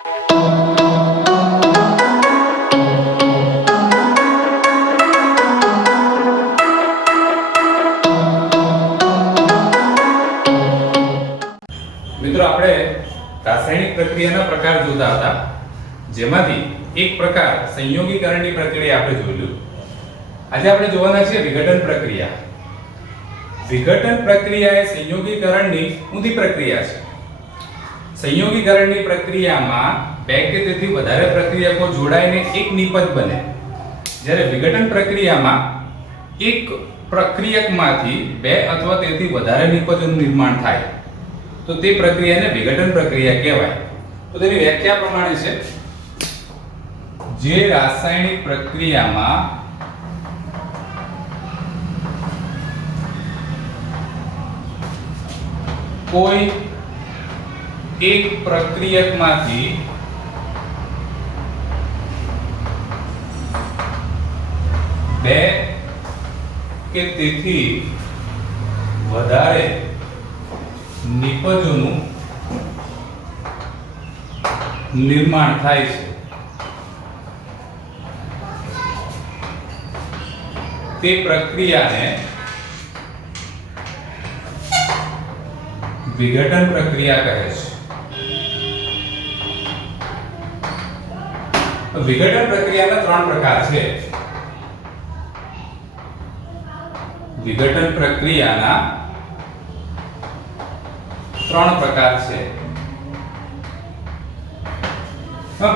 મિત્રો આપણે રાસાયણિક પ્રક્રિયાના પ્રકાર જોતા હતા, જેમાંથી એક પ્રકાર સંયોગીકરણની પ્રક્રિયા આપણે જોયું. આજે આપણે જોવાના છે વિઘટન પ્રક્રિયા. વિઘટન પ્રક્રિયા એ સંયોગીકરણની ઊંધી પ્રક્રિયા છે. સંયોગીકરણની પ્રક્રિયામાં બે કે તેથી વધારે પ્રક્રિયકો જોડાઈને એક નિપજ બને, જ્યારે વિઘટન પ્રક્રિયામાં એક પ્રક્રિયકમાંથી બે અથવા તેથી વધારે નિપજોનું નિર્માણ થાય તો તે પ્રક્રિયાને વિઘટન પ્રક્રિયા કહેવાય. તો તેની વ્યાખ્યા પ્રમાણે છે: જે રાસાયણિક પ્રક્રિયામાં કોઈ એક પ્રક્રિયકમાંથી બે કે તેથી વધારે નિપજોનું નિર્માણ થાય છે તે પ્રક્રિયાને વિઘટન પ્રક્રિયા કહે છે. વિઘટન પ્રક્રિયાના ત્રણ પ્રકાર છે. વિઘટન પ્રક્રિયાના ત્રણ પ્રકાર છે.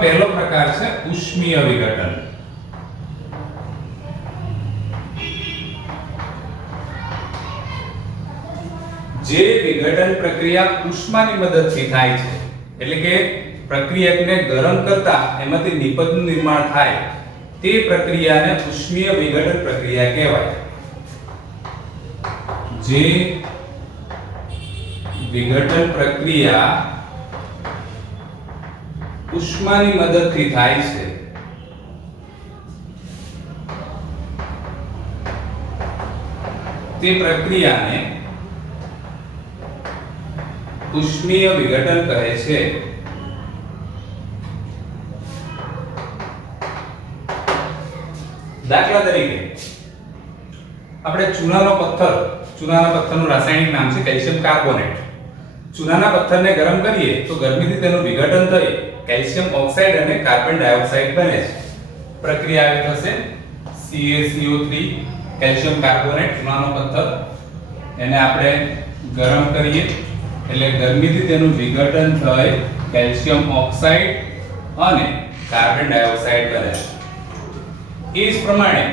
પહેલો પ્રકાર છે ઉષ્મીય વિઘટન. જે વિઘટન પ્રક્રિયા ઉષ્માની મદદથી થાય છે, એટલે કે પ્રક્રિયકને ગરમ કરતા એમાંથી નિપજનું નિર્માણ થાય તે પ્રક્રિયાને ઉષ્મીય વિઘટન પ્રક્રિયા કહેવાય. જે વિઘટન પ્રક્રિયા ઉષ્માની મદદથી થાય છે તે પ્રક્રિયાને ઉષ્મીય વિઘટન કહે છે. દાખલા તરીકે આપણે ચૂનાના પથ્થરનું રાસાયણિક નામ છે કેલ્શિયમ કાર્બોનેટ. ચૂનાના પથ્થરને ગરમ કરીએ તો ગરમીથી તેનું વિઘટન થઈ કેલ્શિયમ ઓક્સાઇડ અને કાર્બન ડાયોક્સાઇડ બને છે. પ્રક્રિયા આવી થશે CaCO3, કેલ્શિયમ કાર્બોનેટ, ચૂનાનો પથ્થર, એને આપણે ગરમ કરીએ એટલે ગરમીથી તેનું વિઘટન થઈ કેલ્શિયમ ઓક્સાઇડ અને કાર્બન ડાયોક્સાઇડ બને છે. એ જ પ્રમાણે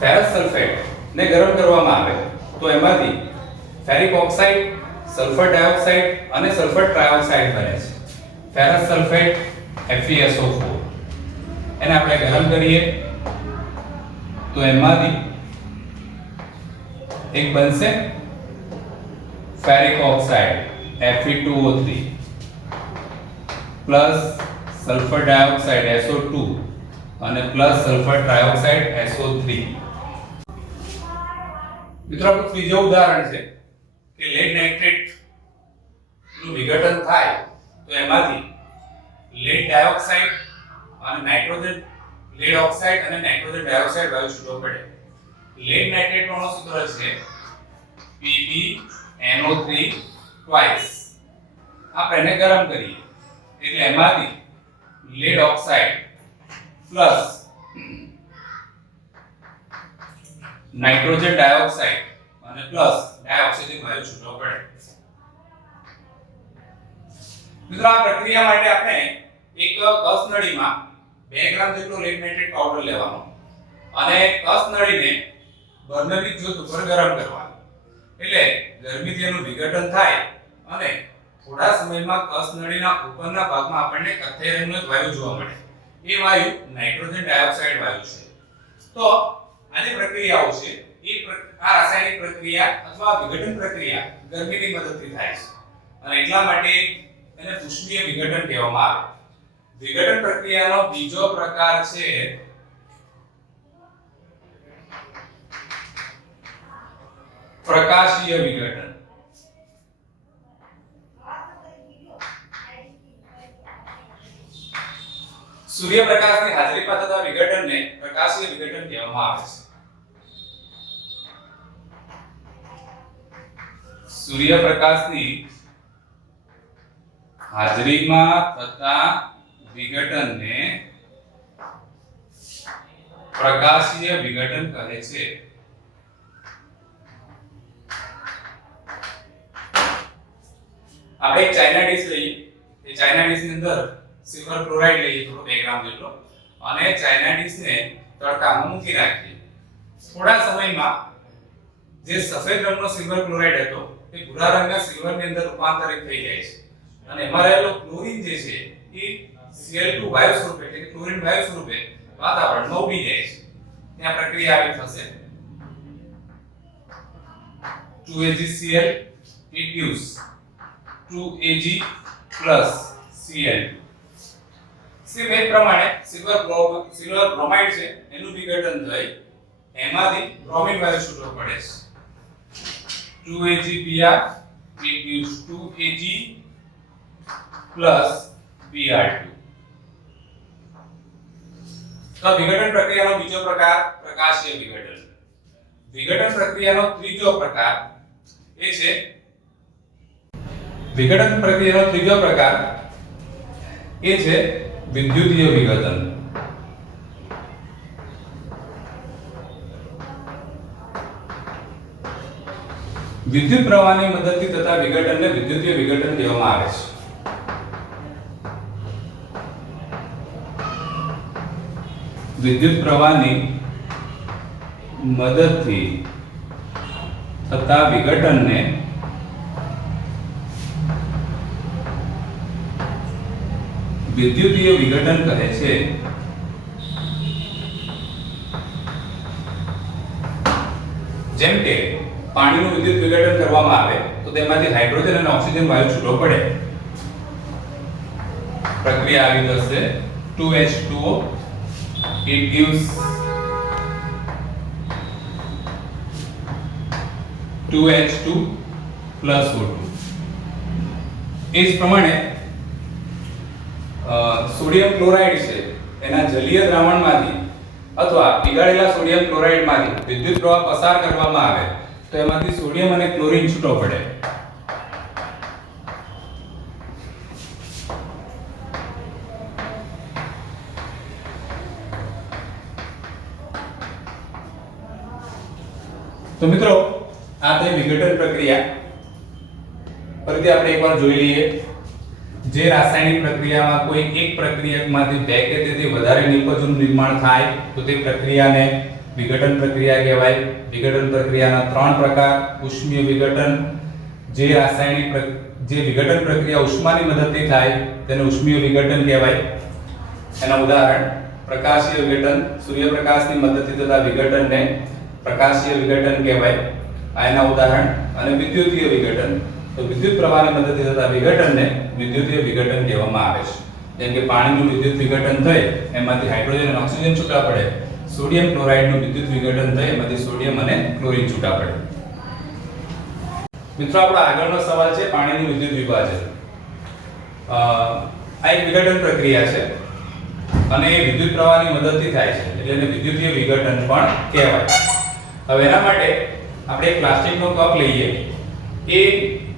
ફેરસ સલ્ફેટ ને ગરમ કરવામાં આવે તો એમાંથી ફેરિક ઓક્સાઇડ, સલ્ફર ડાયોક્સાઇડ અને સલ્ફર ટ્રાયોક્સાઇડ બને છે. ફેરસ સલ્ફેટ FeSO4 એને આપણે ગરમ કરીએ તો એમાંથી એક બનશે ferric oxide Fe2O3 plus sulphur dioxide SO2 અને પ્લસ સલ્ફર ટ્રાયોક્સાઇડ SO3. મિત્રો આપણું ત્રીજું ઉદાહરણ છે કે લેડ નાઇટ્રેટ નું વિઘટન થાય તો એમાંથી લેડ ડાયોક્સાઇડ અને લેડ ઓક્સાઇડ અને નાઇટ્રોજન ડાયોક્સાઇડ વાયુ છૂટો પડે. લેડ નાઇટ્રેટ નું સૂત્ર છે PbNO3 twice. આપણે એને ગરમ કરીએ એટલે એમાંથી lead oxide plus nitrogen dioxide અને પ્લસ ડાયોક્સિજન વાયુ છૂટો પડે. મિત્રો આ પ્રક્રિયા માટે આપણે એક કસનળીમાં 2 ગ્રામ જેટલો લેડ નાઇટ્રેટ પાવડર લેવાનો અને કસનળીને બર્નરની જ્યોત ઉપર ગરમ કરવાનો. એટલે ગરમીથી એનું વિઘટન થાય અને થોડા સમયમાં કસનળીના ઉપરના ભાગમાં આપણને કથ્થઈ રંગનો વાયુ જોવા મળે. એ વાયુ નાઇટ્રોજન ડાયોક્સાઇડ વાયુ છે. તો આની પ્રક્રિયાઓ છે આ રાસાયણિક પ્રક્રિયા અથવા વિઘટન પ્રક્રિયા ગરમીની મદદથી થાય છે અને એટલા માટે એને ઉષ્મીય વિઘટન કહેવામાં આવે. વિઘટન પ્રક્રિયાનો બીજો પ્રકાર છે પ્રકાશીય વિઘટન. સૂર્યપ્રકાશની હાજરીમાં થતા વિઘટનને પ્રકાશીય વિઘટન કહેવામાં આવે છે. સૂર્યપ્રકાશની હાજરીમાં થતા વિઘટનને પ્રકાશીય વિઘટન કહે છે. આપણે એક ચાઇના ડીશ લઈએ. એ ચાઇના ડીશ ની અંદર સિલ્વર ક્લોરાઇડ લઈએ થોડો 2 ગ્રામ જેટલો અને ચાઇના ડીશને તડકામાં મૂકી રાખીએ. થોડા સમયમાં જે સફેદ રંગનો સિલ્વર ક્લોરાઇડ હતો એ ભૂરા રંગના સિલ્વરની અંદર રૂપાંતરિત થઈ જાય છે અને એમાં રહેલો ક્લોરીન જે છે એ Cl2 વાયુ સ્વરૂપે એટલે કે ક્લોરીન વાયુ સ્વરૂપે વાતાવરણમાં ઉડી જાય છે. ત્યાં પ્રક્રિયા આવી થશે 2AgCl it gives 2Ag plus Cl2. Same એ પ્રમાણે સિલ્વર બ્રોમાઇડ છે એનું વિઘટન થઈ એમાંથી બ્રોમિન વાયુ છૂટો પડે છે 2AgBr it gives 2Ag plus Br2. તો વિઘટન પ્રક્રિયાનો બીજો પ્રકાર પ્રકાશીય વિઘટન. વિઘટન પ્રક્રિયાનો ત્રીજો પ્રકાર એ છે વિઘટન પ્રક્રિયાનો ત્રીજો પ્રકાર એ છે વિદ્યુતીય વિઘટન. વિદ્યુત પ્રવાહની મદદથી થતા વિઘટનને વિદ્યુતીય વિઘટન કહેવામાં આવે છે. વિદ્યુત પ્રવાહની મદદથી થતા વિઘટનને વિદ્યુતીય વિઘટન કહે છે. જેમ કે પાણીનું વિદ્યુત વિઘટન કરવામાં આવે તો તેમાંથી હાઇડ્રોજન અને ઓક્સિજન વાયુ છૂટો પડે. પ્રક્રિયા આવી થશે 2H2O it gives 2H2 plus O2. એ જ પ્રમાણે સોડિયમ ક્લોરાઇડ છે એના જલીય દ્રાવણમાંથી અથવા પીગાળેલા સોડિયમ ક્લોરાઇડમાંથી વિદ્યુત પ્રવાહ પસાર કરવામાં આવે તો એમાંથી સોડિયમ અને ક્લોરીન છૂટો પડે. તો મિત્રો આ થઈ વિઘટન પ્રક્રિયા. ફરીથી આપણે એકવાર જોઈ લઈએ. જે રાસાયણિક પ્રક્રિયામાં કોઈ એક પ્રક્રિયકમાંથી બે કે તેથી વધારે નિપજોનું નિર્માણ થાય તો તે પ્રક્રિયાને વિઘટન પ્રક્રિયા કહેવાય. વિઘટન પ્રક્રિયાના 3 પ્રકાર ઉષ્મીય વિઘટન. જે વિઘટન પ્રક્રિયા ઉષ્માની મદદથી થાય તેને ઉષ્મીય વિઘટન કહેવાય. એના ઉદાહરણ પ્રકાશીય વિઘટન. સૂર્યપ્રકાશની મદદથી થતા વિઘટનને પ્રકાશીય વિઘટન કહેવાય. આના ઉદાહરણ. અને વિદ્યુતીય વિઘટન. તો વિદ્યુત પ્રવાહની મદદથી થતા વિઘટનને વિદ્યુતીય વિઘટન કહેવામાં આવે છે. જેમ કે પાણીનું વિદ્યુત વિઘટન થાય એમાંથી હાઇડ્રોજન અને ઓક્સિજન છૂટા પડે. સોડિયમ ક્લોરાઇડનું વિદ્યુત વિઘટન થાય એમાંથી સોડિયમ અને ક્લોરીન છૂટા પડે. મિત્રો આપણો આગળનો સવાલ છે પાણીનું વિદ્યુત વિભાજન. આ એક વિઘટન પ્રક્રિયા છે અને એ વિદ્યુત પ્રવાહની મદદથી થાય છે એટલે એને વિદ્યુતીય વિઘટન પણ કહેવાય. હવે એના માટે આપણે એક પ્લાસ્ટિકનો કપ લઈએ. એ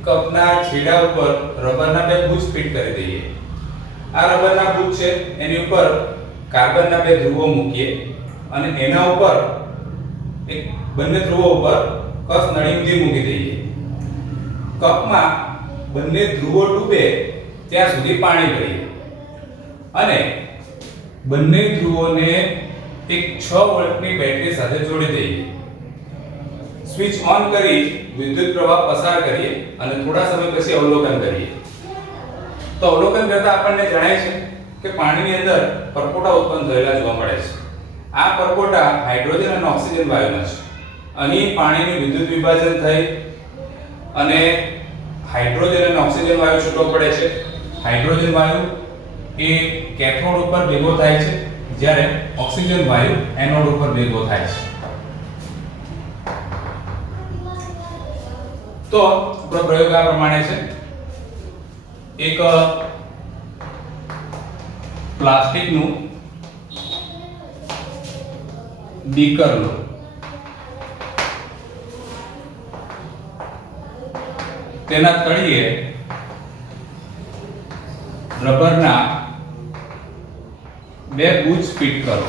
કપના છેડા ઉપર રબરના 2 બુચ ફિટ કરી દઈએ. આ રબરના બુચ છે એની ઉપર કાર્બનના 2 ધ્રુવો મૂકીએ અને એના ઉપર એક બંને ધ્રુવો ઉપર કસ નળી ઊંધી મૂકી દઈએ. કપમાં બંને ધ્રુવો ડૂબે ત્યાં સુધી પાણી ભરીએ અને બંને ધ્રુવોને એક 6 વોલ્ટની બેટરી સાથે જોડી દઈએ. સ્વિચ ઓન કરી વિદ્યુત પ્રવાહ પસાર કરીએ અને થોડા સમય પછી અવલોકન કરીએ. તો અવલોકન કરતા આપણને જણાય છે કે પાણીની અંદર પરપોટા ઉત્પન્ન થયેલા જોવા મળે છે. આ પરપોટા હાઇડ્રોજન અને ઓક્સિજન વાયુના છે. અહીં પાણીનું વિદ્યુત વિભાજન થઈ અને હાઇડ્રોજન અને ઓક્સિજન વાયુ છૂટો પડે છે. હાઇડ્રોજન વાયુ એ કેથોડ ઉપર ભેગો થાય છે જ્યારે ઓક્સિજન વાયુ એનોડ ઉપર ભેગો થાય છે. તો આપણો પ્રયોગ આ પ્રમાણે છે. એક પ્લાસ્ટિકનું બીકર લો, તેના તળિયે રબરના બે બુચ ફિટ કરો.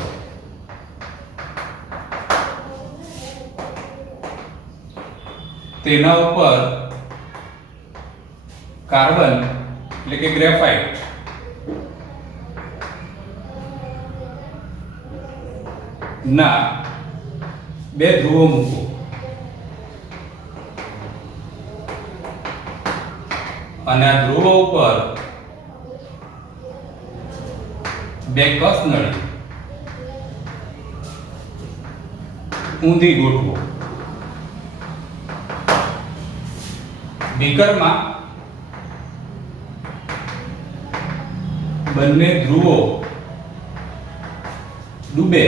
તેના ઉપર કાર્બન એટલે કે ગ્રેફાઇટ ના બે ધ્રુવો મૂકો અને આ ધ્રુવો ઉપર બે કસનળી ઊંધી ગોઠવો. બીકરમાં બંને ધ્રુવો ડૂબે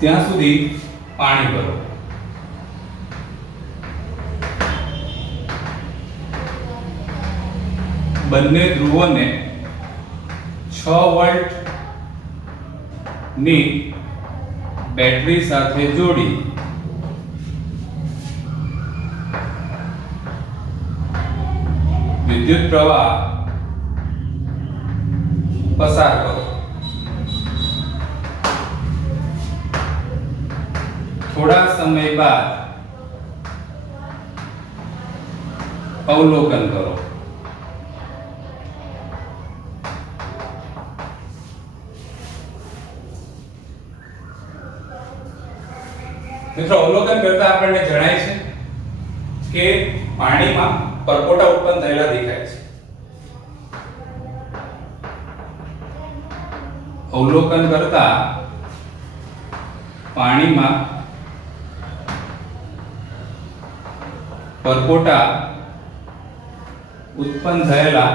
ત્યાં સુધી પાણી ભરો. બંને ધ્રુવોને 6 વોલ્ટ ની બેટરી સાથે જોડી વિદ્યુત પ્રવાહ પસાર કરો. થોડા સમય બાદ અવલોકન કરો. મિત્રો, અવલોકન કરતા આપણને જણાય છે કે પાણીમાં પરપોટા ઉત્પન્ન થયેલા દેખાય છે. અવલોકન કરતા પાણીમાં પરપોટા ઉત્પન્ન થયેલા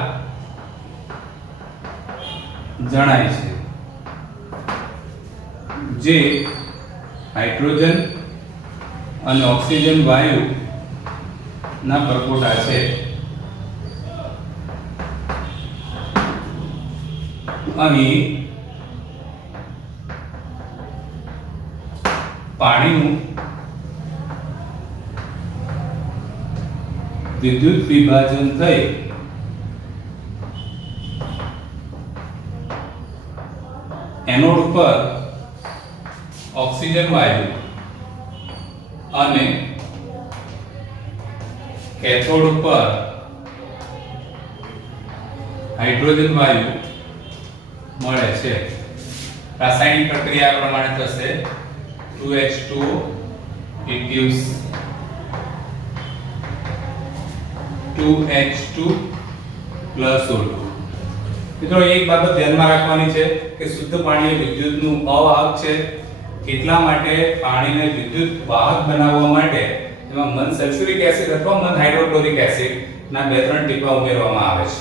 જણાય છે, જે હાઇડ્રોજન અને ઓક્સિજન વાયુ ના પરપોટા છે. અહીં પાણીનું વિદ્યુત વિભાજન થઈ એનોડ પર ઓક્સિજન વાયુ અને કેથોડ ઉપર હાઇડ્રોજન વાયુ મળે છે. રાસાયણિક પ્રક્રિયા પ્રમાણે થશે 2H2O it gives 2H2 plus O2. મિત્રો, એક બાબત ધ્યાનમાં રાખવાની છે કે શુદ્ધ પાણી એ વિદ્યુતનું અવાહક છે. એટલા માટે પાણીને વિદ્યુત વાહક બનાવવા માટે એમાં મન સલ્ફ્યુરિક એસિડ અથવા મન હાઇડ્રોક્લોરિક એસિડ ના 2-3 ટીપા ઉમેરવામાં આવે છે.